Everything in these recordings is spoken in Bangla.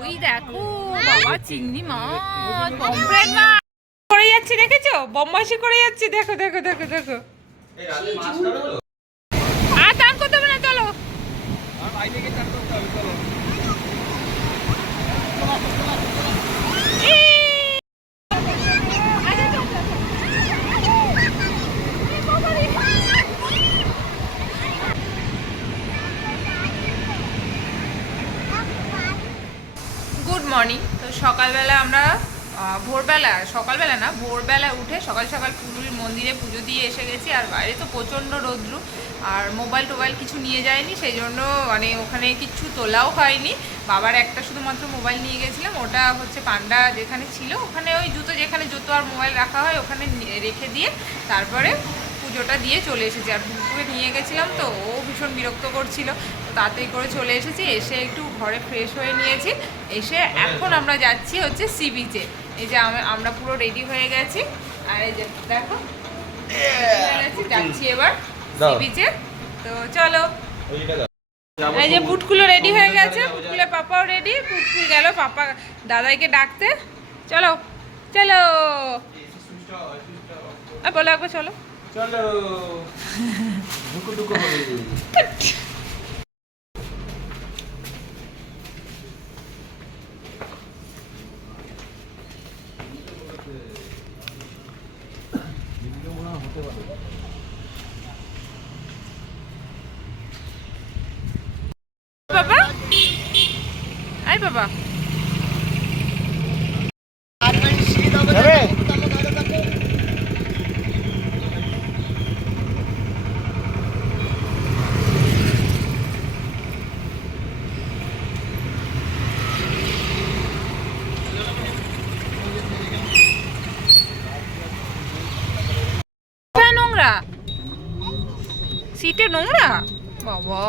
ওই দেখো বাবা চিংড়ি মাছ, পমফ্রেট মাছ করে যাচ্ছি, দেখেছো? বম্বাসি করে যাচ্ছি, দেখো দেখো দেখো দেখো। আর টান করতে হবে না, চলো। Good morning. তো সকালবেলা আমরা ভোরবেলা উঠে সকাল সকাল পুরীর মন্দিরে পুজো দিয়ে এসে গেছি। আর বাইরে তো প্রচণ্ড রৌদ্র, আর মোবাইল টোবাইল কিছু নিয়ে যায়নি, সেই জন্য মানে ওখানে কিছু তোলাও হয়নি। বাবার একটা শুধুমাত্র মোবাইল নিয়ে গেছিলাম, ওটা হচ্ছে পান্ডা যেখানে ছিল ওখানে ওই যেখানে জুতো আর মোবাইল রাখা হয় ওখানে রেখে দিয়ে তারপরে পুজোটা দিয়ে চলে এসেছি। আর পুকুরে নিয়ে গেছিলাম তো ও ভীষণ বিরক্ত করছিল, তো তাড়াতাড়ি করে চলে এসেছি। এসে একটু ঘরে ফ্রেশ হয়ে নিয়েছি, এসে এখন আমরা যাচ্ছি হচ্ছে সি বিচে। এই যে আমরা পুরো রেডি হয়ে গেছি, আর এই যে দেখো যাচ্ছি এবার সি বিচে। তো চলো, এই যে পুটকুলো রেডি হয়ে গেছে, পুটকুলের পাপাও রেডি। পুটকুল গেল পাপা দাদাইকে ডাকতে। চলো চলো বলো একবার চলো চলো। ঢুকো ঢুকো বাবা, আই বাবা নোংরা সিটে, নোংরা বাবা।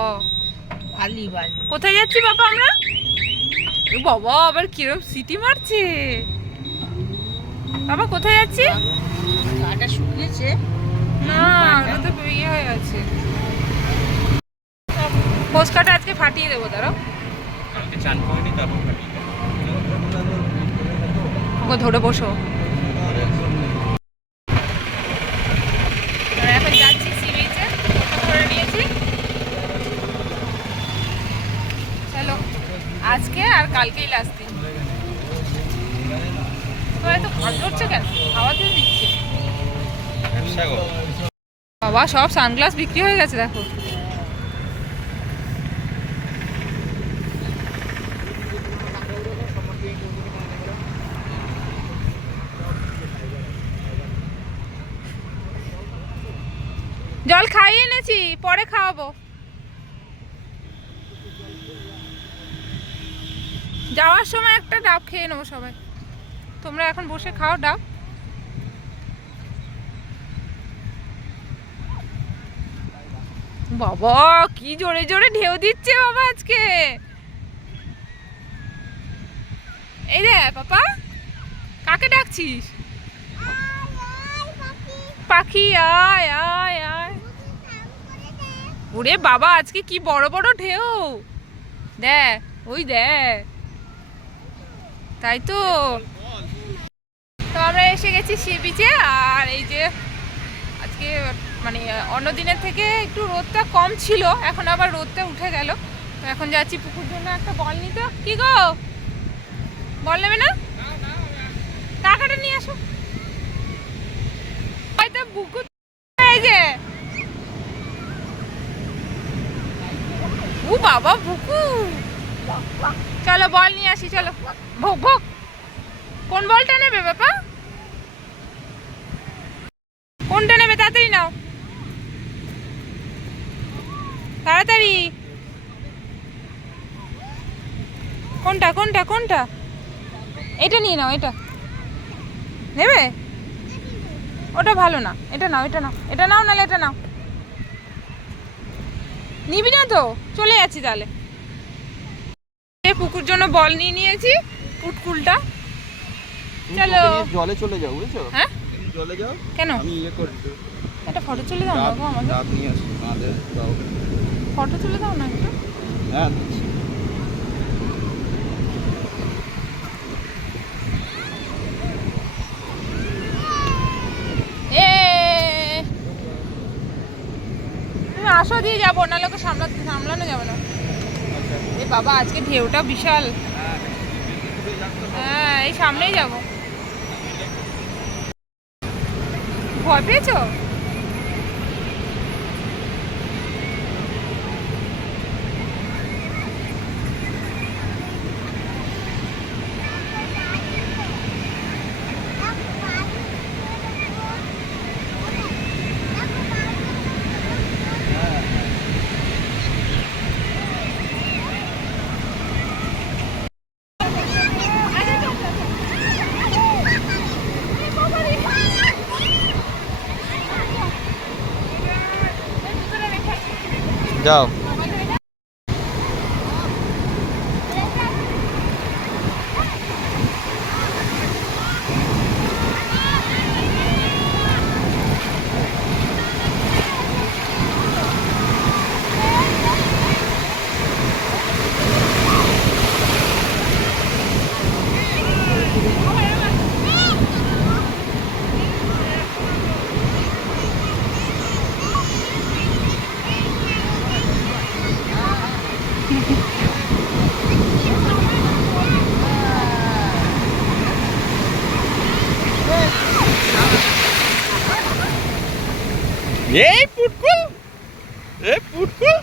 কোথায় যাচ্ছি বাবা আমরা? বাবা আবার কিরম সিটি মারছে। বাবা কোথায় যাচ্ছি? গাটা শুকিয়েছে না, ওটা তো ইয়ে হয়ে আছে। পোস্টকার্ডটা আজকে ফাটিয়ে দেবো, দাঁড়াও। কালকে চান করিনি, তারপর ফাটিয়ে দেবো। ওকে ধরে বসো। এখন যাচ্ছি সি বিচে, করে নিয়েছি। চলো, আজকে আর কালকেই লাস্ট দিন। তো এত ভালো হচ্ছে কেন? হাওয়া দিয়ে দিচ্ছে বাবা। সব সানগ্লাস বিক্রি হয়ে গেছে দেখো। জল খাইয়ে এনেছি, পরে খাওয়াবো। যাওয়ার সময় একটা ডাব খেয়ে নেবো সবাই। তোমরা এখন বসে খাও ডাব। বাবা কি জোরে জোরে ঢেউ দিচ্ছে বাবা আজকে। এই রে পাপা, কাকে ডাকছিস? পাখি আয় আয় আয়। ওরে বাবা আজকে কি বড় বড় ঢেউ, দেখ ওই দেখ। তাই তো আমরা এসে গেছি সি বিচে। আর এই যে আজকে মানে অন্য দিনের থেকে একটু রোদটা কম ছিল, এখন আবার রোদটা উঠে গেল। তো এখন যাচ্ছি পুকুর জন্য একটা বল নিতে। কি গো, বল নেবে না? টাকাটা নিয়ে আসো। হয়তো পুকুর, এই যে ও বাবা পুকুর। চলো বল নিয়ে আসি, চলো। ভোগ ভোগ, কোন বলটা নেবে বাবা? কোনটা নেবে? তাড়াতাড়ি নাও, তাড়াতাড়ি। কোনটা কোনটা কোনটা? এটা নিয়ে নাও, এটা নেবে? ওটা ভালো না, এটা নাও, এটা নাও, এটা নাও, নাহলে এটা নাও। নিবি না তো? চলে যাচ্ছি তাহলে। পুকুর জন্য বল নিয়ে নিয়েছি, পুটকুলটা। চলো জলে চলে যাও, বুঝছো? হ্যাঁ জলে যাও কেন? আমি ইয়ে করে দিতে। একটা ফটো তুলে দাও না গো আমাদের। ডাব নিয়ে আসি, আমাদের দাও। ফটো তুলে দাও না একটু। হ্যাঁ দিচ্ছি। এ তুমি আসো দিয়ে যাবো, নাহলে ওকে সামলানো যাবে না। এ বাবা, আজকে ঢেউটা বিশাল। হ্যাঁ, এই সামনেই যাবো। ভয় পেয়েছো? যাও। এই পুটকুল, এই পুটকুল।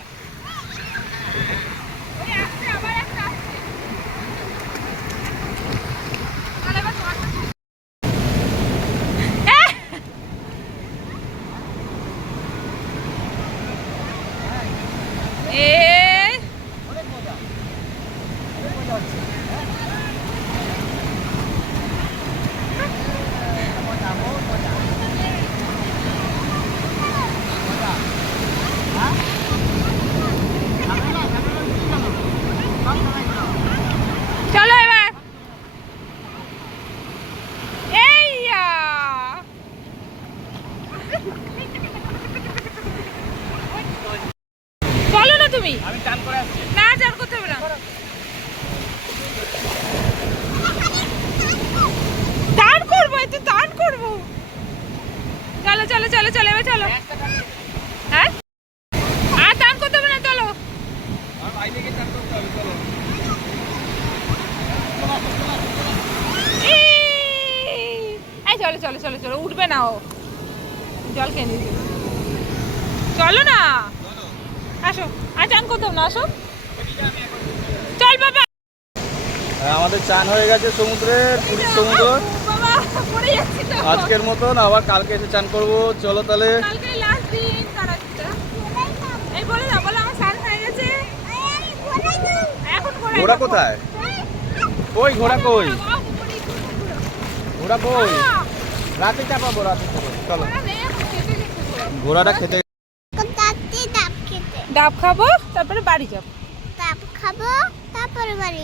চলো এবার। এইয়া চলো না তুমি। আমি চান করে আসছি। না, চান করতে হবে না। টান করবো, একটু টান করবো। চলো চলো চলো চলো এবার চলো। হ্যাঁ, আর টান করতে হবে না, চলো। আমার ভাই থেকে চান করতে হবে, চলো। এই চলো চলো চলো চলো, উঠবে না ও, জল খেয়ে নিয়েছে। চলো না, আসো। আর চান করতে হবে না, আসো। চল বাবা। আমাদের চান হয়ে গেছে সমুদ্রের, পুরীর সমুদ্র। বাবা, পড়ে যাচ্ছি তো। আজকের মতন আবার কালকে এসে চান করবো। চলো তাহলে। কালকে লাস্ট দিন, তাড়াতাড়ি। এই বলে দাও, বলো আমার স্নান হয়ে গেছে। এখন ঘোড়া ঘোড়া কোথায়? কই ঘোড়া কই? ঘোড়া কই? রাতে চাপাবো, রাতে চাপাবো। চলো, ঘোড়াটা খেতে। ডাব খাবো, তারপরে বাড়ি যাবো।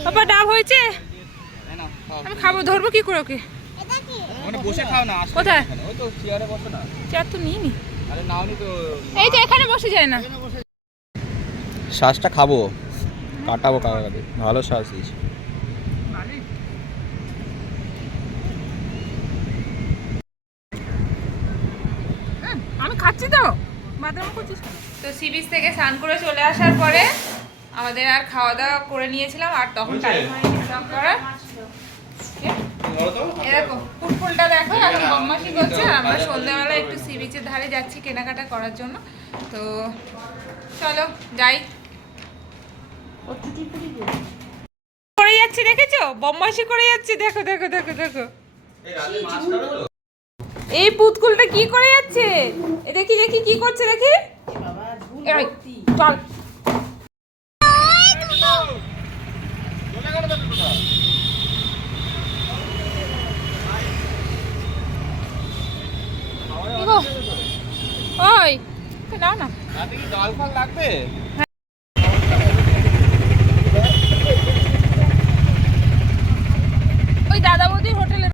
বাবা, ডাব হয়েছে, আমি খাবো। ধরবো কি করে ওকে? মানে বসে খাও না। কোথায়? ওই তো চেয়ারে বসো না। চেয়ার তো নিয়ে নি। আরে নাওনি তো। এই যে এখানে বসে যায় না। শ্বাসটা খাবো, কাটাবো কাটাতে। ভালো শ্বাস দিয়েছি। আমি খাচ্ছি তো, বাদাম করছিস। তো সি বিচ থেকে স্নান করে চলে আসার পরে আমাদের আর খাওয়া দাওয়া করে নিয়েছিলাম, আর তখন টাইম হয়নি ব্লগ করার। এরকম ফুটফুলটা দেখো, এখন বদমাশি করছে। আমরা সন্ধ্যাবেলা একটু সি বিচের ধারে যাচ্ছি কেনাকাটা করার জন্য। তো চলো যাই। করে যাচ্ছি, দেখেছো? বদমাশি করে যাচ্ছি, দেখো দেখো দেখো দেখো। এই পুতকুলটা কি করে যাচ্ছে? এ দেখি দেখি কি করছে, দেখি। এই, চল। কি গো? ওই নাও না, ডাল ফাল লাগবে। ওই দাদা বৌদির হোটেলে।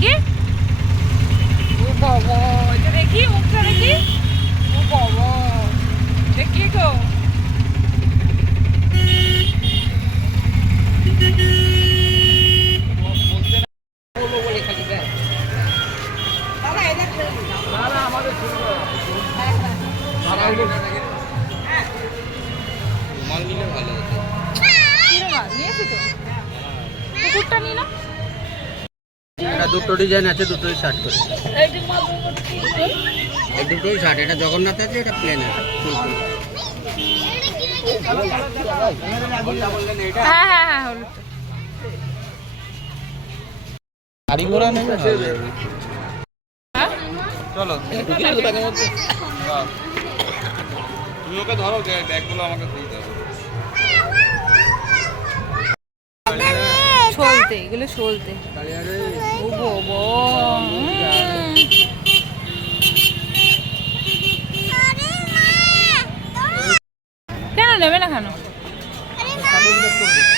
দেখি ও বাবা এটা দেখি মুখটা দেখি ও বাবা দেখি গো কুকুরটা নিয়ে নাও এটা দুটো ডিজাইন আছে, দুটোই 60 করে। এই দুটোই 60, এটা জগন্নাথ আছে, এটা প্লেন আছে। হ্যাঁ হ্যাঁ হ্যাঁ হলুদ গাড়ি ঘোড়া নেবে? হ্যাঁ চলো তুমি ওকে ধরো, ব্যাগগুলো আমাকে দিয়ে দাও। চলতে এগুলো চলতে ও বাবা কেন নেবে না কেন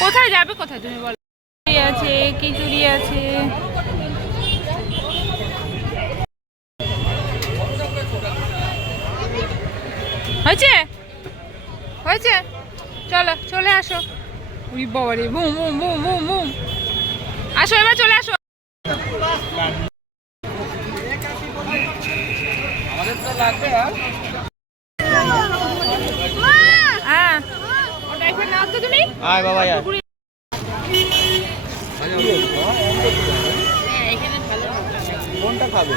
কোথায় যাবে কোথায় তুমি বলো আছে খিচুড়ি আছে হয়েছে হয়েছে চলো চলে আসো উই বাবা রে boom boom boom boom boom আসো এবার চলে আসো আমাদের তো লাগবে। হ্যাঁ ওটা একবার নাও তো তুমি আয় বাবা আয়। এখানে ভালো কোনটা খাবে?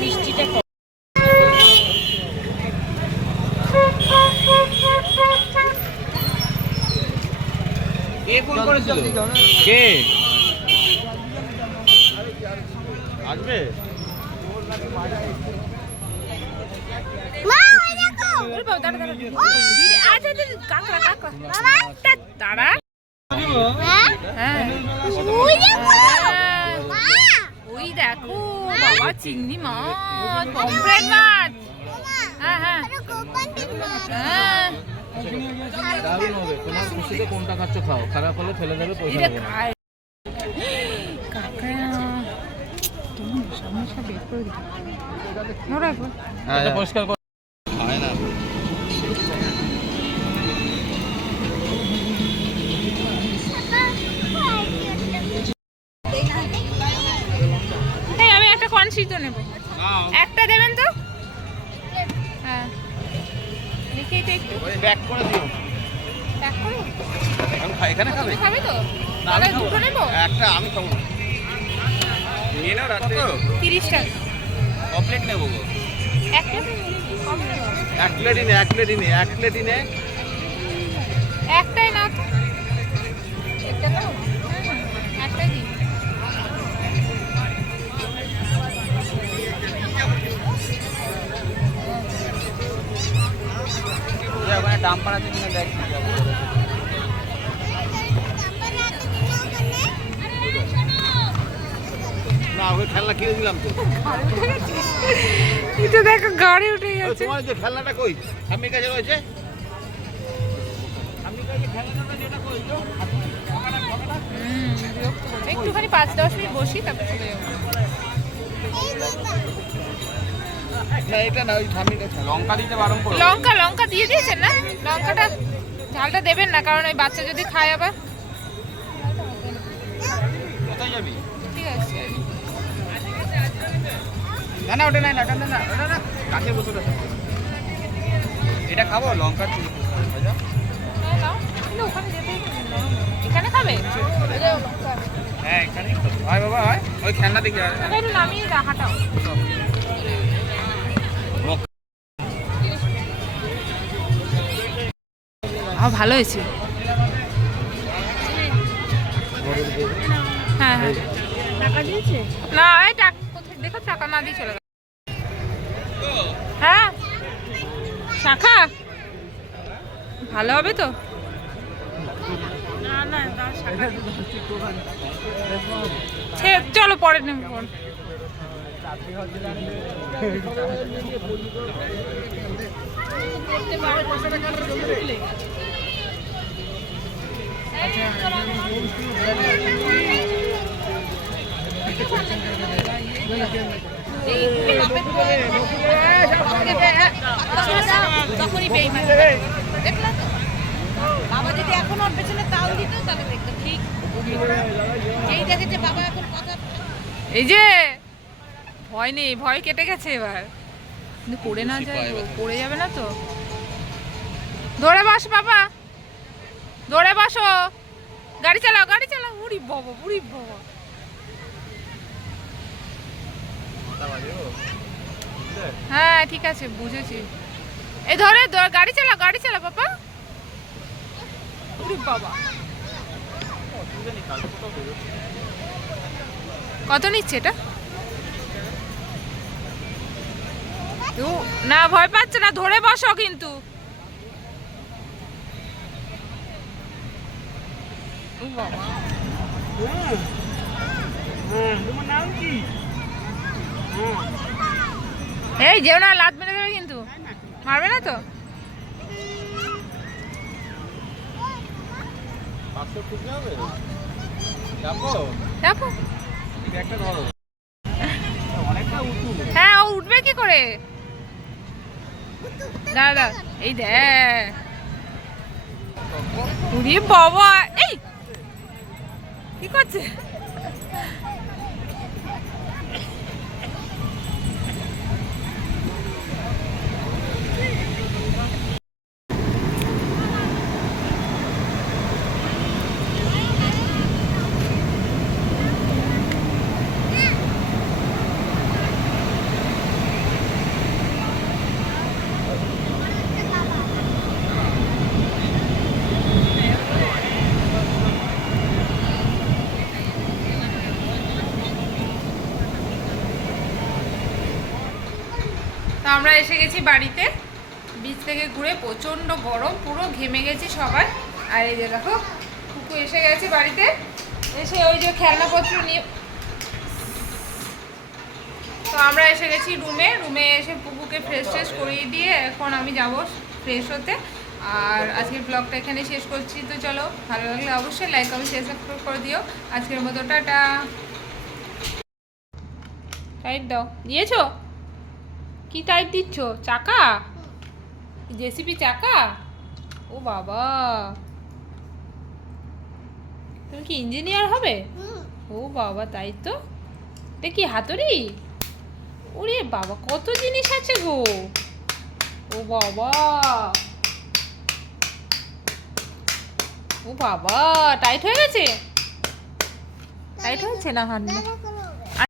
মিষ্টিটা কে ফোন করেছিল? কে আসবে? ওরে বাবা দাঁড়া দাঁড়া দিদি আচ্ছা দিদি কাকড়া কাকড়া দাঁড়া হ্যাঁ ওই দেখো বাবা চিংড়ি মাছ পমফ্রেট মাছ হ্যাঁ হ্যাঁ হ্যাঁ দারুণ হবে। তোমার খুশিতে কোনটা খাচ্ছ খাও, খারাপ হলে ফেলে দেবে, পয়সা এটা দেবে না। খায় কাকড়া তুমি সামনে সব বের করে দিও নোরা একবার এটা পরিষ্কার কর। হয় না। এই আমি একটা কনসিটো নেব একটা দেবেন তো হ্যাঁ দেখি এটা একটু ওই ব্যাক করে দিও। প্যাক করো আমি খাই, এখানে খাবে? তুমি খাবে তো না, আমি তাহলে খাবো দুটো না। নেব একটা আমি খাবো না। নিয়ে নাও রাতে। 30 টাকা কমপ্লিট নেবো গো। একটা কম নেব এক প্লেটই নে, এক প্লেটই নে, এক প্লেটই নে। একটাই না তো একটা নাও একটাই দিই ওখানে ডাম্পার আছে কিনা দেখ। না ওই খেলনা কিনে দিলাম তো। এটা দেখো গাড়ি উঠে গেছে তোমার যে খেলনাটা কই? স্বামীর কাছে রয়েছে? স্বামীর কাছে খেলনাটা যেটা কই তো? একটুখানি 5-10 মিনিট বসি তারপর চলে যাবো না এটা না, ওই স্বামীর কাছে। লঙ্কা দিতে বারণ করো। লঙ্কা লঙ্কা দিয়ে দিয়েছেন না লঙ্কাটা ঝালটা দেবেন না কারণ ওই বাচ্চা যদি খায় আবার কোথায় যাবি? ঠিক আছে না না ওটা নাই, না ওটা না, ওটা না কাছে বসে রয়েছে। এটা খাবো লঙ্কা চিনি ভাজা। হ্যাঁ নাও কিন্তু ওখানে যেতেই এখানে খাবে ওই যে লঙ্কা হ্যাঁ এখানেই খাবো। আয় বাবা আয়, ওই খেলনা দেখি আয়। ওটা একটু নামিয়ে হাঁটাও ভালো হয়েছে হ্যাঁ হ্যাঁ টাকা দিয়েছে না এই টাকা কোথায় দেখো টাকা না দিয়ে চলে গেল হ্যাঁ শাখা ভালো হবে তো না না তার শাখা চলো পরে নেব ফোন করতে পারে পয়সাটা কাটে দিলে এই তখনই বেইমান দেখলা তো বাবা যদি এখন ওর পেছনে তাল দিত তাহলে দেখতো ঠিক যেই দেখেছে বাবা এখন কথা এই যে ভয় নেই, ভয় কেটে গেছে এবার। কিন্তু পড়ে না যায় গো, পড়ে যাবে না তো? দৌড়ে বস বাবা, দৌড়ে বসো, গাড়ি চালাও গাড়ি চালাও। উড়ি বাবা উড়ি বাবা। হ্যাঁ ঠিক আছে বুঝেছি। এই ধরে গাড়ি চালাও গাড়ি চালাও বাবা। উড়ি বাবা। কত নিচ্ছে এটা? না ভয় পাচ্ছে না, ধরে বসো কিন্তু। তোমার নাম কি? এই যেও না, লাত মেরে দেবে কিন্তু। মারবে না তো? দেখো হ্যাঁ, ও উঠবে কি করে? দাদা এই দেখ, উড়ি বাবা। এই কি করছে? তো আমরা এসে গেছি বাড়িতে, বিচ থেকে ঘুরে। প্রচণ্ড গরম, পুরো ঘেমে গেছি সবাই। আর এই যে দেখো কুকু এসে গেছে বাড়িতে, এসে ওই যে খেলনাপত্র নিয়ে। তো আমরা এসে গেছি রুমে এসে পুকুকে ফ্রেশ করিয়ে দিয়ে এখন আমি যাব ফ্রেশ হতে। আর আজকের ব্লগটা এখানে শেষ করছি। তো চলো, ভালো লাগলে অবশ্যই লাইক কমেন্ট শেয়ার সাবস্ক্রাইব করে দিও। আজকের মতো টাটা। টাইট দাও, দিয়েছো? কি টাইট দিচ্ছ? চাকা? জেসিবি চাকা? ও বাবা, তুমি কি ইঞ্জিনিয়ার হবে? ও বাবা, তাই তো। দেখি হাতুড়ি। ওরে বাবা, কত জিনিস আছে গো। ও বাবা, ও বাবা, টাইট হয়ে গেছে? টাইট হয়েছে না হাত?